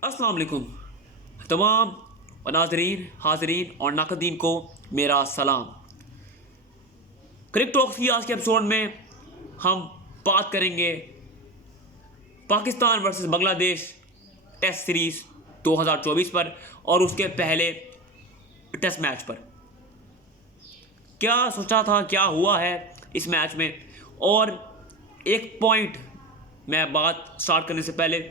अस्सलाम वालेकुम तमाम नाजरीन हाजरीन और नाकदीन को मेरा सलाम। क्रिकेट टॉक की आज के एपिसोड में हम बात करेंगे Pakistan versus Bangladesh test series 2024 पर और उसके पहले टेस्ट मैच पर। क्या सोचा था, क्या हुआ है इस मैच में, और एक पॉइंट मैं बात स्टार्ट करने से पहले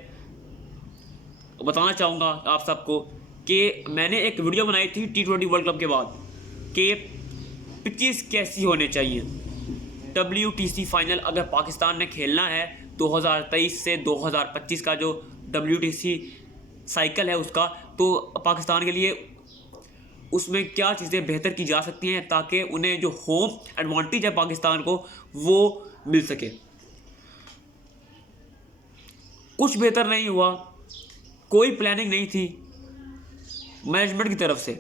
बताना चाहूँगा आप सबको कि मैंने एक वीडियो बनाई थी T20 वर्ल्ड कप के बाद कि पिचेस कैसी होने चाहिए। WTC फाइनल अगर पाकिस्तान ने खेलना है 2023 से 2025 का जो WTC साइकिल है उसका, तो पाकिस्तान के लिए उसमें क्या चीज़ें बेहतर की जा सकती हैं ताकि उन्हें जो होम एडवांटेज है पाकिस्तान को वो मिल सके। कुछ बेहतर नहीं हुआ, कोई प्लानिंग नहीं थी मैनेजमेंट की तरफ से।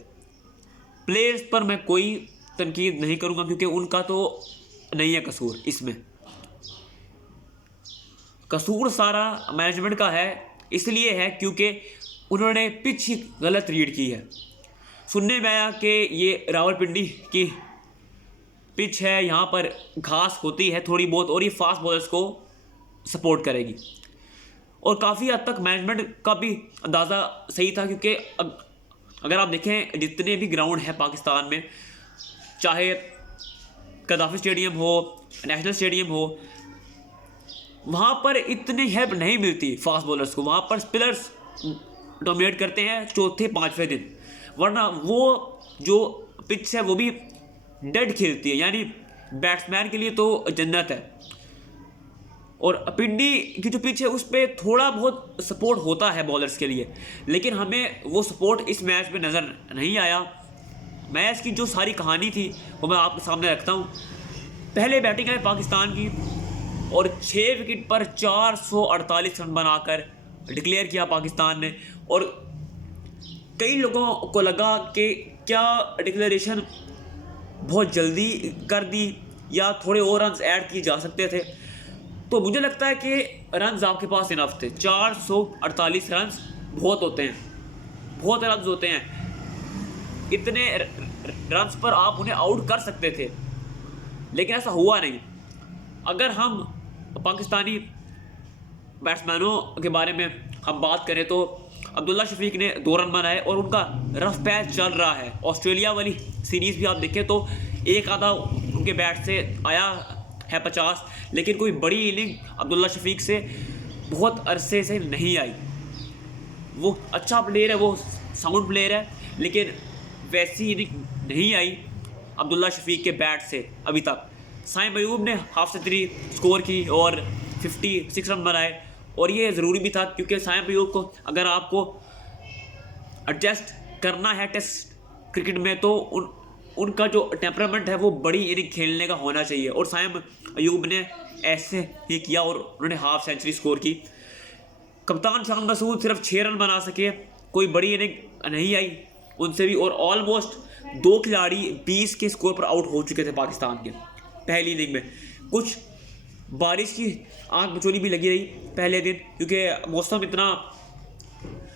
प्लेयर्स पर मैं कोई तनकीद नहीं करूंगा क्योंकि उनका तो नहीं है कसूर, इसमें कसूर सारा मैनेजमेंट का है। इसलिए है क्योंकि उन्होंने पिच ही गलत रीड की है। सुनने में आया कि ये रावलपिंडी की पिच है, यहाँ पर घास होती है थोड़ी बहुत और ये फास्ट बॉलर्स को सपोर्ट करेगी, और काफ़ी हद तक मैनेजमेंट का भी अंदाज़ा सही था क्योंकि अगर आप देखें जितने भी ग्राउंड हैं पाकिस्तान में, चाहे कदाफी स्टेडियम हो, नेशनल स्टेडियम हो, वहाँ पर इतनी हेल्प नहीं मिलती फास्ट बॉलर्स को। वहाँ पर स्पिनर्स डोमिनेट करते हैं चौथे पाँचवें दिन, वरना वो जो पिच है वो भी डेड खेलती है, यानी बैट्समैन के लिए तो जन्नत है। और पिंडी की जो पिच है उस पर थोड़ा बहुत सपोर्ट होता है बॉलर्स के लिए, लेकिन हमें वो सपोर्ट इस मैच में नज़र नहीं आया। मैच की जो सारी कहानी थी वो मैं आपके सामने रखता हूँ। पहले बैटिंग है पाकिस्तान की और 6 विकेट पर 448 रन बनाकर डिक्लेयर किया पाकिस्तान ने। और कई लोगों को लगा कि क्या डिक्लेरेशन बहुत जल्दी कर दी या थोड़े और रन ऐड किए जा सकते थे, तो मुझे लगता है कि रन्स आपके पास इनफ थे। 448 रन्स बहुत होते हैं, बहुत रन्स होते हैं। इतने रन्स पर आप उन्हें आउट कर सकते थे, लेकिन ऐसा हुआ नहीं। अगर हम पाकिस्तानी बैट्समैनों के बारे में हम बात करें तो अब्दुल्ला शफीक ने 2 रन बनाए और उनका रफ पैच चल रहा है। ऑस्ट्रेलिया वाली सीरीज़ भी आप देखें तो एक आधा उनके बैट से आया है 50, लेकिन कोई बड़ी इनिंग अब्दुल्ला शफीक से बहुत अरसे से नहीं आई। वो अच्छा प्लेयर है, वो साउंड प्लेयर है, लेकिन वैसी इनिंग नहीं आई अब्दुल्ला शफीक के बैट से अभी तक। साइम अयूब ने हाफ सेंचुरी स्कोर की और 56 रन बनाए, और ये ज़रूरी भी था क्योंकि साइम अयूब को अगर आपको एडजस्ट करना है टेस्ट क्रिकेट में तो उनका जो टेम्परामेंट है वो बड़ी इनिंग खेलने का होना चाहिए, और साइम अयूब ने ऐसे ही किया और उन्होंने हाफ सेंचुरी स्कोर की। कप्तान शान मसूद सिर्फ 6 रन बना सके, कोई बड़ी इनिंग नहीं आई उनसे भी, और ऑलमोस्ट 2 खिलाड़ी 20 के स्कोर पर आउट हो चुके थे पाकिस्तान के पहली इनिंग में। कुछ बारिश की आंख मचोली भी लगी रही पहले दिन क्योंकि मौसम इतना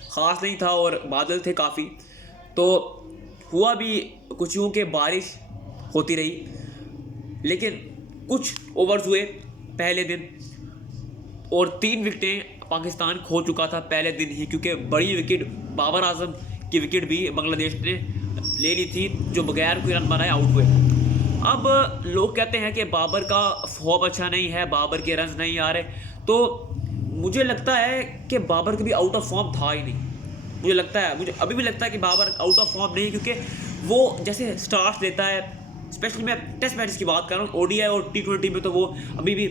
ख़ास नहीं था और बादल थे काफ़ी, तो हुआ भी कुछ यूँ कि बारिश होती रही। लेकिन कुछ ओवर्स हुए पहले दिन और 3 विकेटें पाकिस्तान खो चुका था पहले दिन ही, क्योंकि बड़ी विकेट बाबर आजम की विकेट भी बांग्लादेश ने ले ली थी जो बगैर कोई रन बनाए आउट हुए। अब लोग कहते हैं कि बाबर का फॉर्म अच्छा नहीं है, बाबर के रन नहीं आ रहे, तो मुझे लगता है कि बाबर कभी आउट ऑफ फॉर्म था ही नहीं। मुझे अभी भी लगता है कि बाबर आउट ऑफ फॉर्म नहीं, क्योंकि वो जैसे स्टार्ट लेता है, स्पेशली मैं टेस्ट मैचेस की बात कर रहा हूँ, ODI और T20 में तो वो अभी भी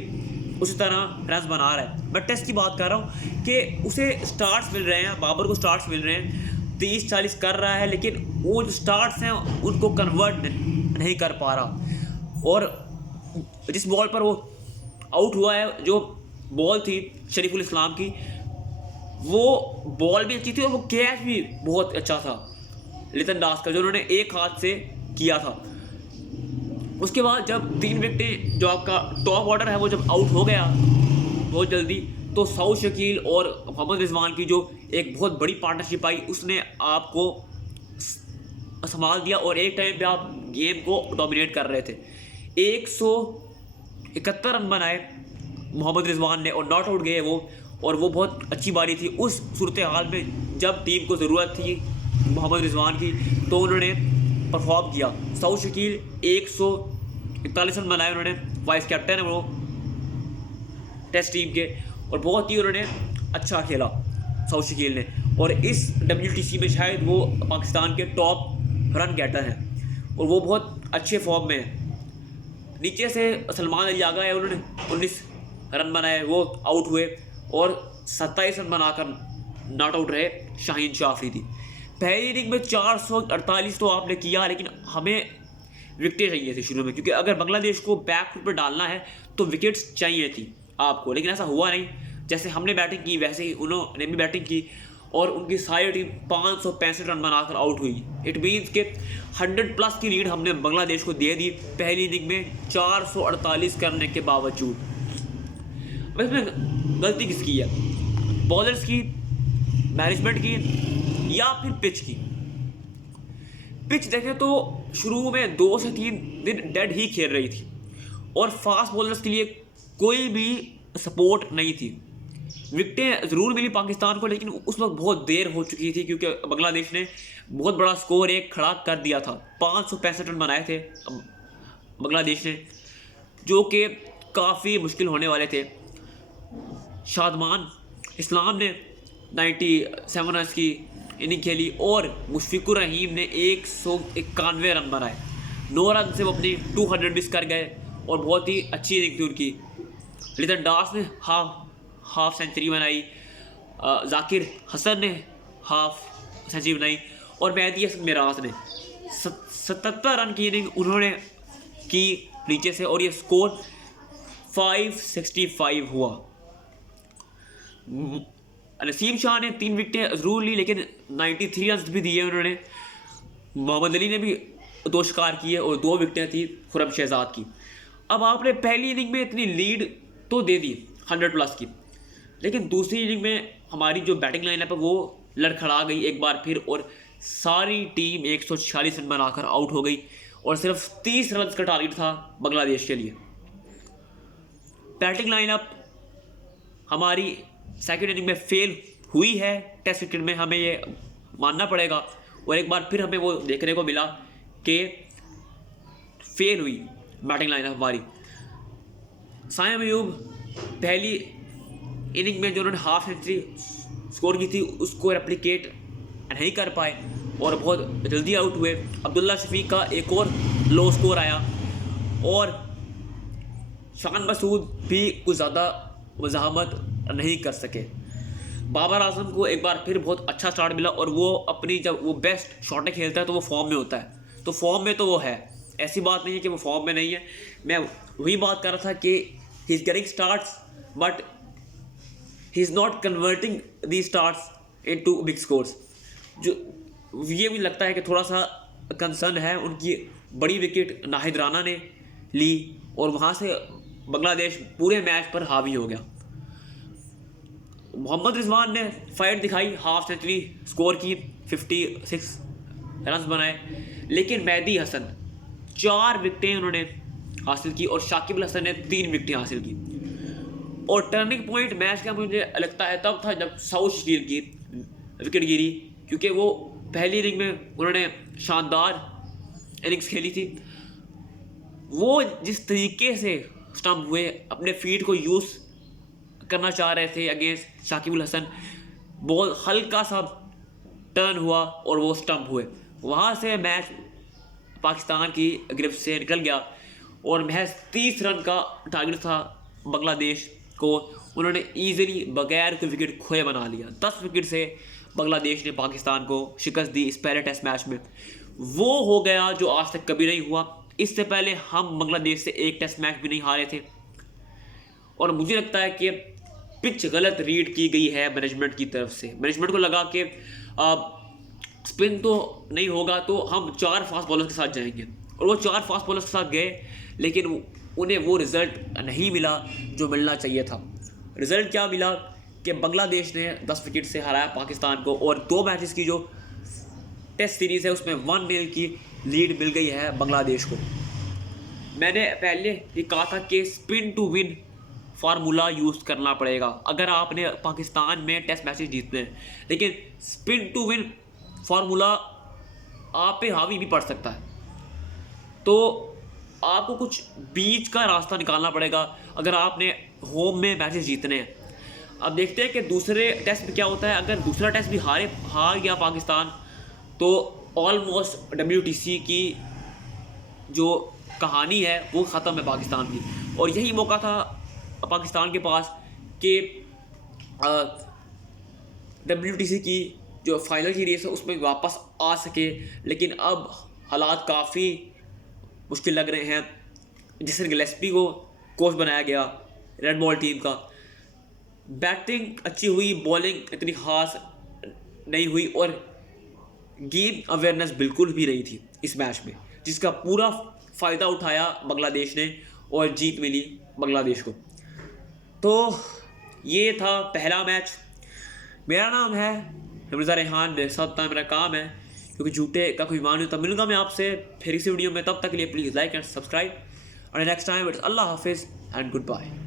उसी तरह रन बना रहा है। मैं टेस्ट की बात कर रहा हूँ कि उसे स्टार्ट्स मिल रहे हैं, बाबर को स्टार्ट्स मिल रहे हैं, 30-40 कर रहा है, लेकिन वो जो स्टार्ट्स हैं उनको कन्वर्ट नहीं कर पा रहा। और जिस बॉल पर वो आउट हुआ है, जो बॉल थी शरीफुल इस्लाम की, वो बॉल भी अच्छी थी और वो कैच भी बहुत अच्छा था लितन दास का, जो उन्होंने एक हाथ से किया था। उसके बाद जब 3 विकेटें जो आपका टॉप ऑर्डर है वो जब आउट हो गया बहुत जल्दी, तो सऊद शकील और मोहम्मद रिजवान की जो एक बहुत बड़ी पार्टनरशिप आई, उसने आपको संभाल दिया और एक टाइम पे आप गेम को डोमिनेट कर रहे थे। 171 रन बनाए मोहम्मद रिजवान ने और नॉट आउट गए वो, और वो बहुत अच्छी बारी थी उस सूरत हाल में जब टीम को ज़रूरत थी मोहम्मद रिजवान की, तो उन्होंने परफॉर्म किया। सऊद शकील 141 रन बनाए उन्होंने, वाइस कैप्टन है वो टेस्ट टीम के, और बहुत ही उन्होंने अच्छा खेला सऊद शकील ने, और इस WTC में शायद वो पाकिस्तान के टॉप रन गेटर हैं और वो बहुत अच्छे फॉर्म में हैं। नीचे से सलमान अली आ गए, उन्होंने 19 रन बनाए, वो आउट हुए, और 27 रन बनाकर नॉट आउट रहे शाहीन शाह अफरीदी। पहली इनिंग में 448 तो आपने किया, लेकिन हमें विकेटें चाहिए थी शुरू में, क्योंकि अगर बांग्लादेश को बैक फुट पर डालना है तो विकेट्स चाहिए थी आपको, लेकिन ऐसा हुआ नहीं। जैसे हमने बैटिंग की वैसे ही उन्होंने भी बैटिंग की, और उनकी सारी टीम 565 रन बनाकर आउट हुई। इट मीन्स के 100+ की लीड हमने बांग्लादेश को दे दी पहली इनिंग में 448 करने के बावजूद। अब इसमें गलती किसकी है? बॉलर्स की, मैनेजमेंट की, या फिर पिच की? पिच देखें तो शुरू में 2 से 3 दिन डेड ही खेल रही थी और फास्ट बॉलर्स के लिए कोई भी सपोर्ट नहीं थी। विकेटें ज़रूर मिली पाकिस्तान को, लेकिन उस वक्त बहुत देर हो चुकी थी, क्योंकि बांग्लादेश ने बहुत बड़ा स्कोर एक खड़ा कर दिया था। 565 रन बनाए थे बांग्लादेश ने, जो कि काफ़ी मुश्किल होने वाले थे। शादमान इस्लाम ने 97 रन की इनिंग खेली और मुशफिकुर रहीम ने 191 रन बनाए। 9 रन से वो अपनी 200 मिस कर गए और बहुत ही अच्छी इनिंग थी उनकी। लिटन दास ने हाफ सेंचुरी बनाई, जाकिर हसन ने हाफ सेंचुरी बनाई, और मेहदी हसन मिराज ने 77 रन की इनिंग उन्होंने की नीचे से, और ये स्कोर 565 हुआ। नसीम शाह ने 3 विकेटें ज़रूर ली, लेकिन 93 रन भी दिए उन्होंने। मोहम्मद अली ने भी 2 शिकार किए और 2 विकेटें थी खुरम शहजाद की। अब आपने पहली इनिंग में इतनी लीड तो दे दी 100+ की, लेकिन दूसरी इनिंग में हमारी जो बैटिंग लाइनअप है वो लड़खड़ा गई एक बार फिर, और सारी टीम 146 रन बनाकर आउट हो गई, और सिर्फ 30 रन का टारगेट था बांग्लादेश के लिए। बैटिंग लाइनअप हमारी सेकेंड इनिंग में फेल हुई है टेस्ट क्रिकेट में, हमें ये मानना पड़ेगा, और एक बार फिर हमें वो देखने को मिला कि फेल हुई बैटिंग लाइनअप हमारी। साइम अयूब पहली इनिंग में जो उन्होंने हाफ सेंचुरी स्कोर की थी उसको रेप्लिकेट नहीं कर पाए और बहुत जल्दी आउट हुए। अब्दुल्ला शफीक का एक और लो स्कोर आया, और शान मसूद भी कुछ ज़्यादा वजाहमत नहीं कर सके। बाबर आजम को एक बार फिर बहुत अच्छा स्टार्ट मिला, और वो अपनी जब वो बेस्ट शॉटें खेलता है तो वो फॉर्म में होता है, तो फॉर्म में तो वो है, ऐसी बात नहीं है कि वो फॉर्म में नहीं है। मैं वही बात कर रहा था कि he is getting starts but he is not converting the starts into big scores. जो ये मुझे लगता है कि थोड़ा सा कंसर्न है। उनकी बड़ी विकेट नाहिद राना ने ली और वहाँ से बांग्लादेश पूरे मैच पर हावी हो गया। मोहम्मद रिजवान ने फाइट दिखाई, हाफ सेंचुरी स्कोर की, 56 रन बनाए, लेकिन मेहदी हसन 4 विकेटें उन्होंने हासिल की और शाकिब अल हसन ने 3 विकेटें हासिल की। और टर्निंग पॉइंट मैच का मुझे लगता है तब था जब सऊद शकील की विकेट गिरी, क्योंकि वो पहली इनिंग में उन्होंने शानदार इनिंग्स खेली थी। वो जिस तरीके से स्टंप हुए, अपने फीट को यूज़ करना चाह रहे थे अगेंस्ट शाकिब अल हसन, बॉल हल्का सा टर्न हुआ और वो स्टंप हुए। वहाँ से मैच पाकिस्तान की गिरफ्त से निकल गया और महज 30 रन का टारगेट था बांग्लादेश को। उन्होंने ईजिली बगैर कोई विकेट खोए बना लिया। 10 विकेट से बांग्लादेश ने पाकिस्तान को शिकस्त दी इस पहले टेस्ट मैच में। वो हो गया जो आज तक कभी नहीं हुआ। इससे पहले हम बांग्लादेश से एक टेस्ट मैच भी नहीं हारे थे। और मुझे लगता है कि पिच गलत रीड की गई है मैनेजमेंट की तरफ से। मैनेजमेंट को लगा कि स्पिन तो नहीं होगा तो हम 4 फास्ट बॉलर्स के साथ जाएंगे, और वो 4 फास्ट बॉलर्स के साथ गए, लेकिन उन्हें वो रिज़ल्ट नहीं मिला जो मिलना चाहिए था। रिज़ल्ट क्या मिला कि बांग्लादेश ने 10 विकेट से हराया पाकिस्तान को, और 2 मैचेस की जो टेस्ट सीरीज़ है उसमें 1-0 की लीड मिल गई है बांग्लादेश को। मैंने पहले ही कहा था कि spin to win formula use करना पड़ेगा अगर आपने पाकिस्तान में टेस्ट मैचेस जीतने हैं, लेकिन स्पिन टू विन फार्मूला आप पे हावी भी पड़ सकता है। तो आपको कुछ बीच का रास्ता निकालना पड़ेगा अगर आपने होम में मैचेस जीतने हैं। अब देखते हैं कि दूसरे टेस्ट में क्या होता है। अगर दूसरा टेस्ट भी हार गया पाकिस्तान तो ऑलमोस्ट WTC की जो कहानी है वो ख़त्म है पाकिस्तान की, और यही मौका था पाकिस्तान के पास कि WTC की जो फाइनल की रेस है उसमें वापस आ सके, लेकिन अब हालात काफ़ी मुश्किल लग रहे हैं। जेसन गिलेस्पी को कोच बनाया गया रेड बॉल टीम का। बैटिंग अच्छी हुई, बॉलिंग इतनी खास नहीं हुई, और गेम अवेयरनेस बिल्कुल भी नहीं थी इस मैच में, जिसका पूरा फ़ायदा उठाया बांग्लादेश ने और जीत मिली बांग्लादेश को। तो ये था पहला मैच। मेरा नाम है मिर्ज़ा रेहान, मेरे साथ था मेरा काम है, क्योंकि झूठे का कोई मान नहीं होता। मिलूंगा मैं आपसे फिर इसी वीडियो में, तब तक के लिए प्लीज़ लाइक एंड सब्सक्राइब, और नेक्स्ट टाइम इट्स अल्लाह हाफिज़ एंड गुड बाय।